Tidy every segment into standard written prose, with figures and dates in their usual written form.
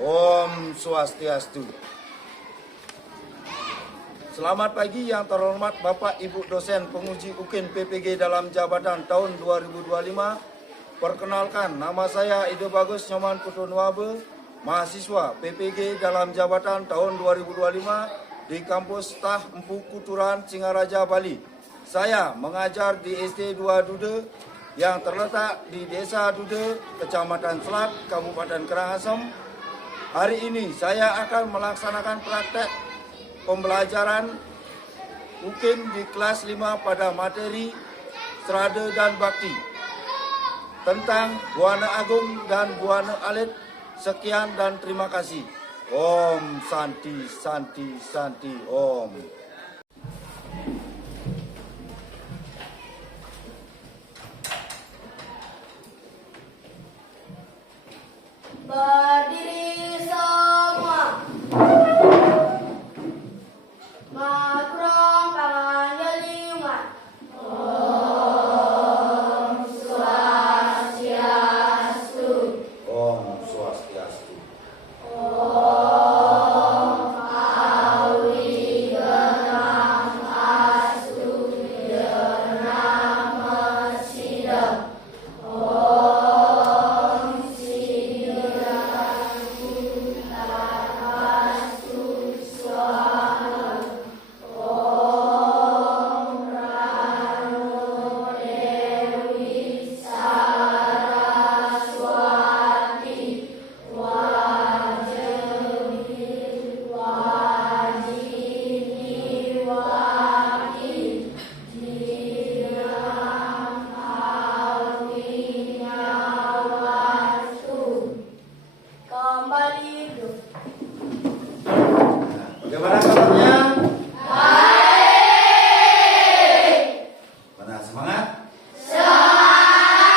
Om Swastiastu. Selamat pagi yang terhormat Bapak Ibu dosen penguji UKIN PPG dalam jabatan tahun 2025. Perkenalkan, nama saya Ide Bagus Nyoman Putunwabe, mahasiswa PPG dalam jabatan tahun 2025 di kampus Tah Empu Kuturan, Singaraja, Bali. Saya mengajar di SD 2 Dude yang terletak di Desa Dude, Kecamatan Selat, Kabupaten Karangasem. Hari ini saya akan melaksanakan praktek pembelajaran UKIN di kelas 5 pada materi Serada dan Bakti tentang Buana Agung dan Buana Alit. Sekian dan terima kasih. Om Santi Santi Santi Om. Berdiri semua. Makrong panganjaliungan. Om Swastiastu. Om Swastiastu. Om Awigenang Astu Nama Sidam. Bagaimana kabarnya? Baik. Mana semangat? Semangat.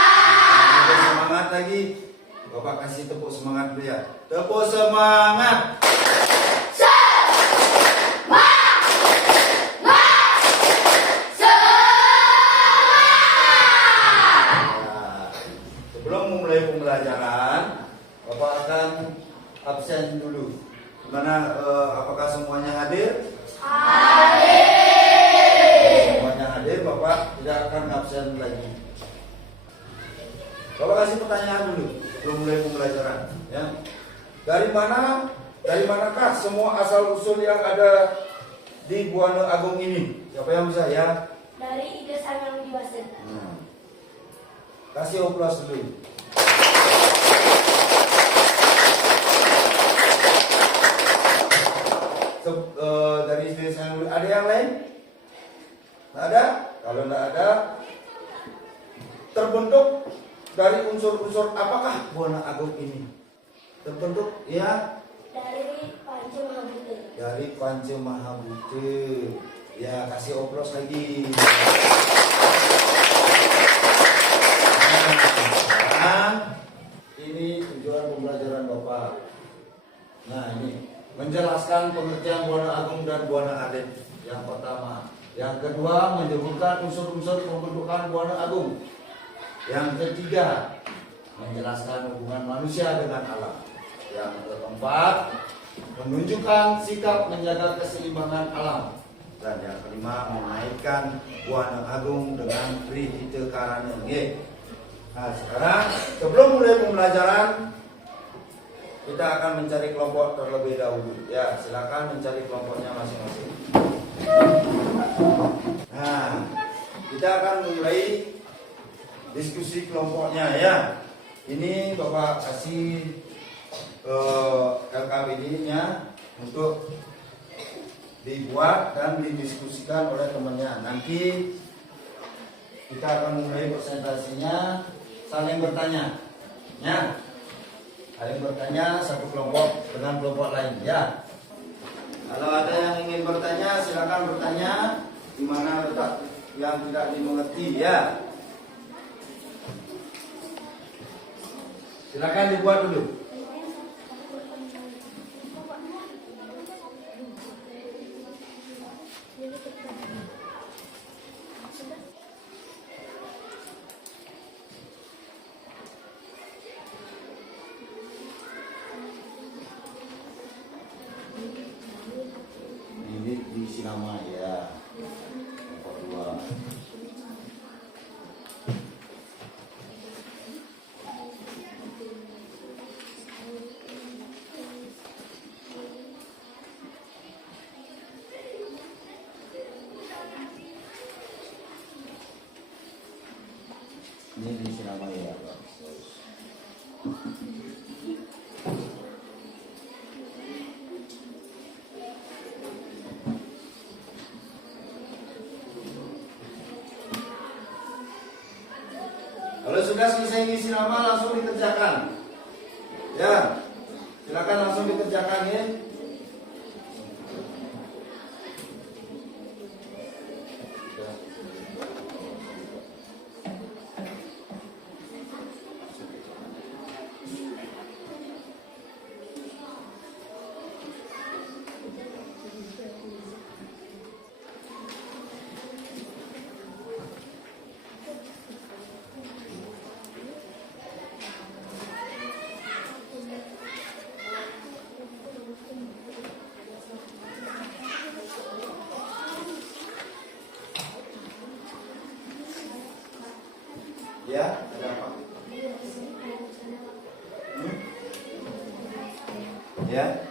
Semangat lagi. Bapak kasih tepuk semangat dulu ya. Tepuk semangat. Sebelum memulai pembelajaran, Bapak akan absen dulu. Gimana? Apakah semuanya hadir? Hadir. Semuanya hadir, Bapak tidak akan absen lagi. Bapak kasih pertanyaan dulu sebelum mulai pembelajaran. Ya. Dari manakah semua asal usul yang ada di Buana Agung ini? Siapa yang bisa ya? Dari Ide Sangang Diwasen. Kasih oplos dulu. Dari desa ada yang lain? Tidak ada? Kalau tidak ada, terbentuk dari unsur-unsur apakah Buana Agung ini? Terbentuk ya Dari Panca Mahabute. dari Panca Mahabute. Ya, kasih oplos lagi. Nah, ini tujuan pembelajaran Bapak. Nah, ini menjelaskan pengertian Buana Agung dan Buana Alit yang pertama. Yang kedua, menyebutkan unsur-unsur pembentukan Buana Agung. Yang ketiga, menjelaskan hubungan manusia dengan alam. Yang keempat, menunjukkan sikap menjaga keseimbangan alam. Dan yang kelima, mengaitkan Buana Agung dengan Trihita Karana. Nah, sekarang sebelum mulai pembelajaran, kita akan mencari kelompok terlebih dahulu. Ya, silakan mencari kelompoknya masing-masing. Nah, kita akan mulai diskusi kelompoknya ya. Ini Bapak kasih LKPD-nya untuk dibuat dan didiskusikan oleh temannya. Nanti kita akan mulai presentasinya, saling bertanya. Ya. Saling bertanya satu kelompok dengan kelompok lain ya. Kalau ada yang ingin bertanya, silakan bertanya di mana letak yang tidak dimengerti ya. Silakan dibuat dulu. isi nama ya. Nomor 2. Ini diisi nama ya. Kalau sudah selesai ngisi nama langsung dikerjakan. Ya, silakan langsung dikerjakan ya. Ya, ada apa? Ya.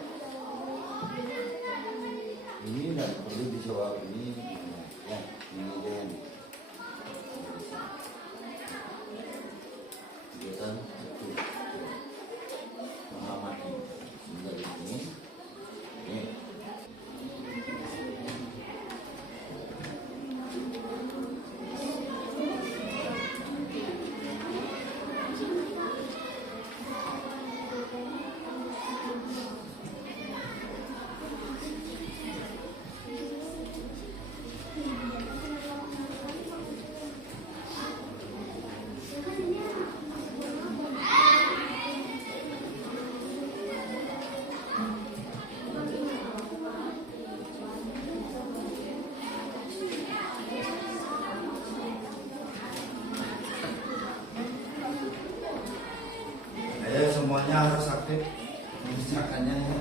Ini tidak perlu dijawab ini. Ya, ini dan kegiatan satu mengamati dari ini. Ini. Semuanya harus aktif mengerjakannya ya.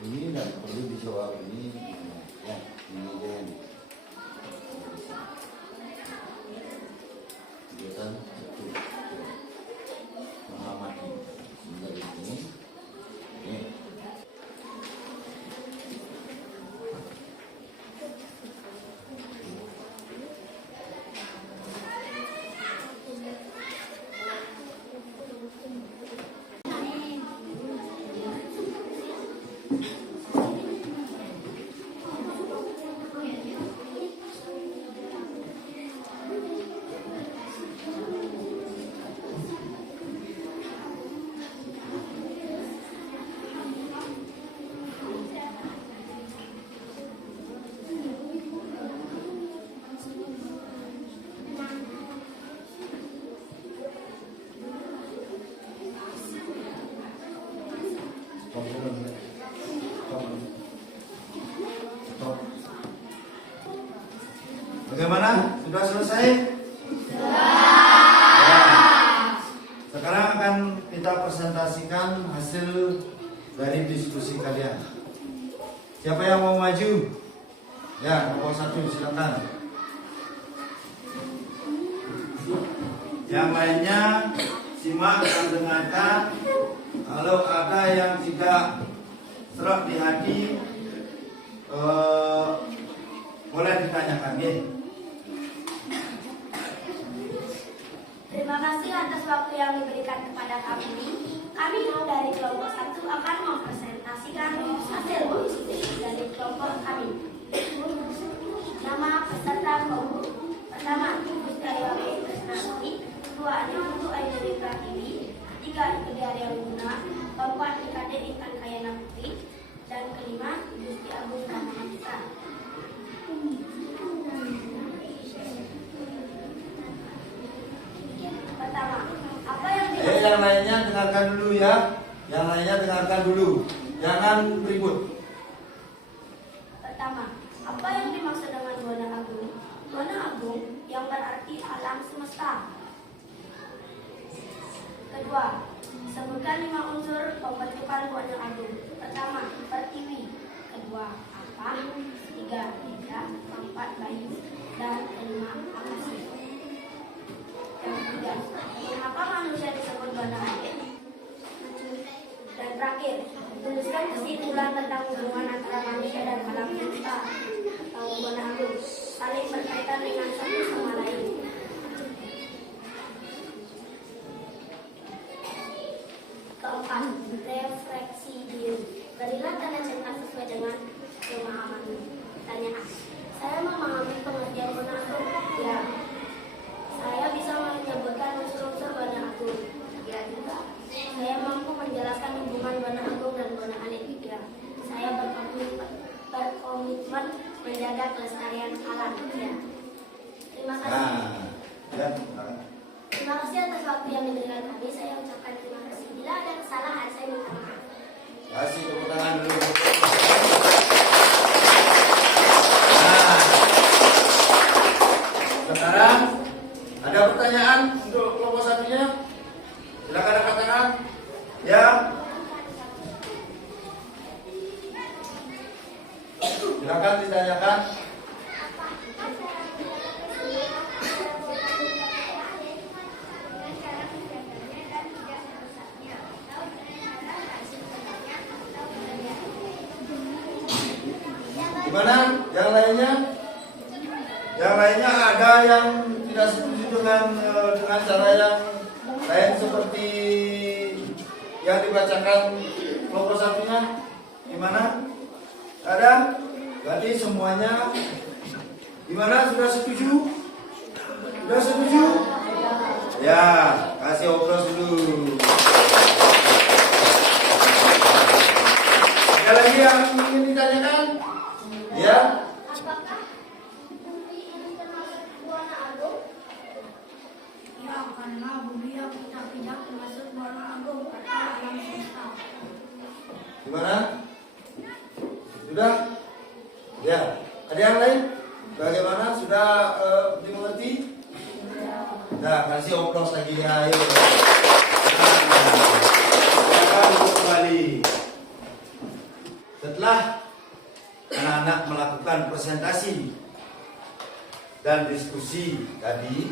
Ini tidak perlu dijawab ini. Ya, ini dan kegiatan satu mengamati dari ini. Ini. Bagaimana? Sudah selesai? Ya. Sekarang akan kita presentasikan hasil dari diskusi kalian. Siapa yang mau maju? Ya, nomor 1 silakan. Yang lainnya simak dan dengarkan. Kalau ada yang tidak serap di hati, boleh ditanyakan ya. Terima kasih atas waktu yang diberikan kepada kami. Kami dari kelompok 1 akan mempresentasikan hasil diskusi dari kelompok kami. Nama peserta kelompok pertama Ibu Setiawati Tresnawati, Kedua, untuk air dari Pratiwi. Tiga, itu di area Luna. Keempat, di Kadek Ikan Kayana Putri. Dan kelima, Gusti Agung Ramahita. Pertama, apa yang Yang lainnya dengarkan dulu ya. Yang lainnya dengarkan dulu. Jangan ribut. Pertama, apa yang dimaksud dengan Buana Agung? Buana Agung yang berarti alam semesta. Kedua, sebutkan 5 unsur pembentukan Buana Agung. Pertama, Pertiwi. Kedua, apa? Tiga, Indra. Keempat, Bayu. Dan kelima, Akasi. Yang ketiga, mengapa manusia disebut Buana Agung? Dan terakhir, tuliskan kesimpulan tentang hubungan antara manusia dan alam semesta atau Buana Agung saling berkaitan dengan satu sama lain. Keempat, refleksi diri. Berilah tanda centang sesuai dengan pemahamanmu. Pertanyaan, saya memahami pengertian Buana Agung. Ya. Saya bisa menyebutkan unsur-unsur Buana Agung. Ya juga. Saya mampu menjelaskan hubungan Buana Agung dan Buana Alit. Ya. Saya berkomitmen menjaga kelestarian alam. Ya. Terima kasih. Terima kasih atas waktu yang diberikan kami. Saya ucapkan terima kasih. Bila ada kesalahan, saya minta maaf. Kasih tepuk tangan dulu. Sekarang ada pertanyaan untuk kelompok satunya? Silakan angkat tangan. Ya. Silakan ditanyakan. Gimana? Yang lainnya? Yang lainnya ada yang tidak setuju dengan cara yang lain seperti yang dibacakan kelompok satunya? Gimana? Ada? Berarti semuanya gimana? Sudah setuju? Sudah setuju? Ya, kasih oplos dulu. Ada lagi yang ingin ditanyakan? Ya? Apakah bumi ini termasuk Buana Agung? Ya, karena bumi yang kita pijak termasuk Buana Agung atau alam semesta. Gimana? Sudah? Ya. Ada yang lain? Bagaimana? Sudah dimengerti? Nah, kasih oplos lagi ya. Ayo. Silakan duduk kembali. Setelah anak-anak melakukan presentasi dan diskusi tadi,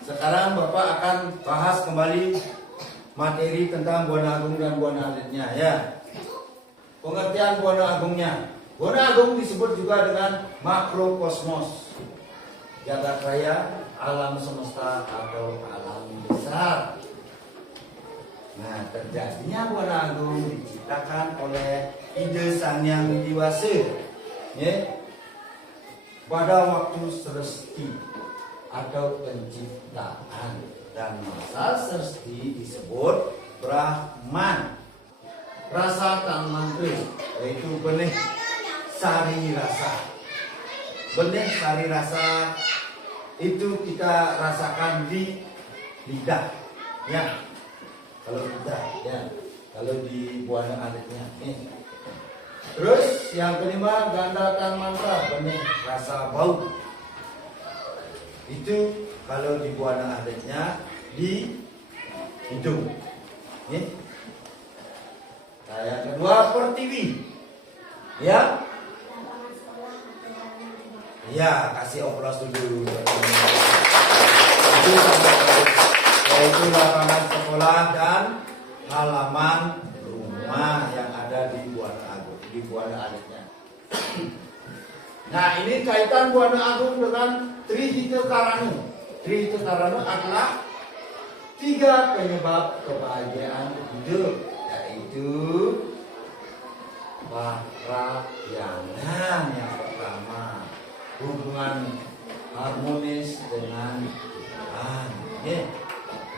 sekarang Bapak akan bahas kembali materi tentang Buana Agung dan Buana Alitnya ya. Pengertian Buana Agungnya. Buana Agung disebut juga dengan makrokosmos, jagat raya, alam semesta atau alam besar. Nah, terjadinya Buana Agung diciptakan oleh ide Sang Hyang Widi ya, pada waktu Sresti atau penciptaan, dan masa Sresti disebut Brahman. Rasa tan mantra, yaitu benih sari rasa. Benih sari rasa itu kita rasakan di lidah ya. Kalau lidah ya, kalau di Buana Alitnya nih. Terus yang kelima, ganda tan mantra, benih rasa bau. Itu kalau di Buana Alitnya di hidung. Nih. Nah, yang kedua, Pertiwi. Ya. Ya, kasih oplos dulu. Itu yaitu lapangan sekolah dan halaman rumah yang ada di Buana Agung, di Buana Alitnya. Nah, ini kaitan Buana Agung dengan Trihita Karana. Trihita Karana adalah 3 penyebab kebahagiaan hidup, yaitu parahyangan yang pertama, hubungan harmonis dengan Tuhan.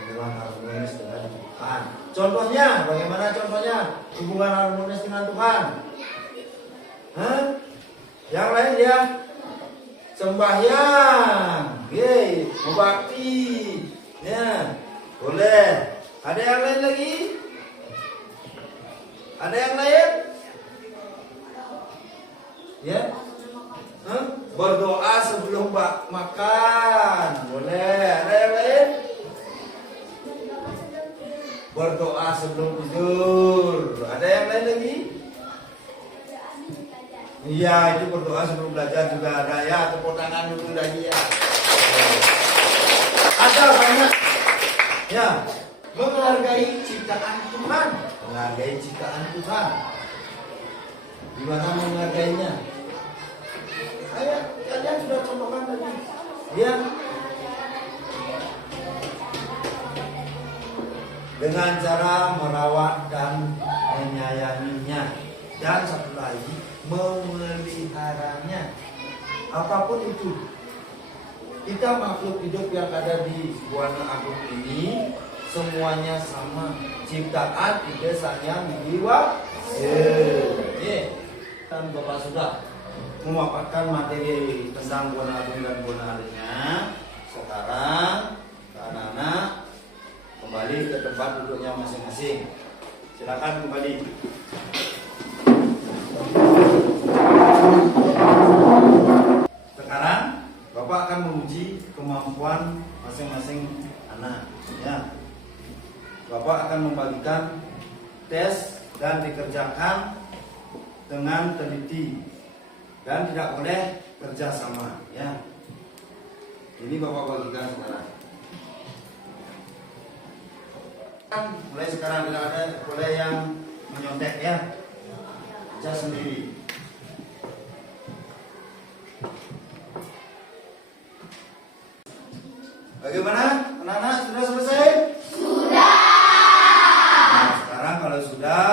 hubungan harmonis dengan Tuhan. Contohnya, bagaimana contohnya hubungan harmonis dengan Tuhan? Hah? Yang lain ya, sembahyang, berbakti, ya, boleh. Ada yang lain lagi? Ada yang lain? Ya, berdoa sebelum makan, boleh. Ada yang lain? Berdoa sebelum tidur. Ada yang lain lagi? Iya, itu berdoa sebelum belajar juga ada ya. Tepuk tangan dulu lagi ya. Ada banyak. Ya, menghargai ciptaan Tuhan. Menghargai ciptaan Tuhan. Gimana menghargainya? Kalian sudah contohkan tadi. Ya. Dengan cara merawat dan menyayanginya. Dan satu lagi, memeliharanya. Apapun itu, kita makhluk hidup yang ada di Buana Agung ini semuanya sama, ciptaan idesanya jiwa. Dan Bapak sudah memaparkan materi tentang Buana Agung dan Buana Aritnya. Sekarang anak-anak kembali ke tempat duduknya masing-masing. Silakan kembali. Sekarang Bapak akan menguji kemampuan masing-masing anak. Ya. Bapak akan membagikan tes dan dikerjakan dengan teliti dan tidak boleh kerja sama. Ya. Ini Bapak bagikan sekarang. Mulai sekarang tidak ada boleh yang menyontek ya. Kerja sendiri. Bagaimana? Anak-anak sudah selesai? Sudah. Nah, sekarang kalau sudah,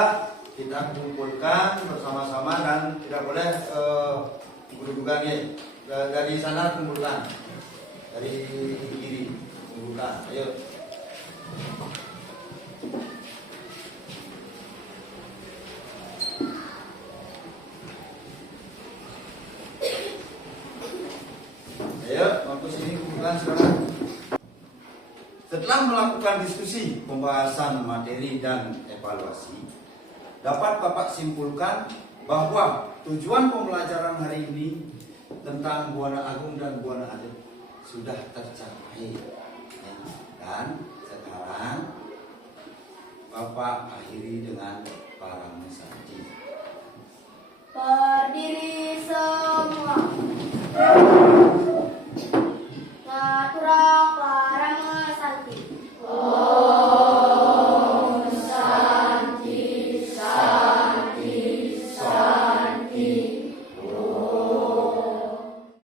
kita kumpulkan bersama-sama dan tidak boleh duduk-dudukan ya. Dari sana kumpulkan. Dari kiri kumpulkan. Ayo. Ayo, waktu sini kumpulkan sekarang. Setelah melakukan diskusi, pembahasan materi dan evaluasi, dapat Bapak simpulkan bahwa tujuan pembelajaran hari ini tentang Buana Agung dan Buana Arit sudah tercapai. Dan sekarang Bapak akhiri dengan para mesaji.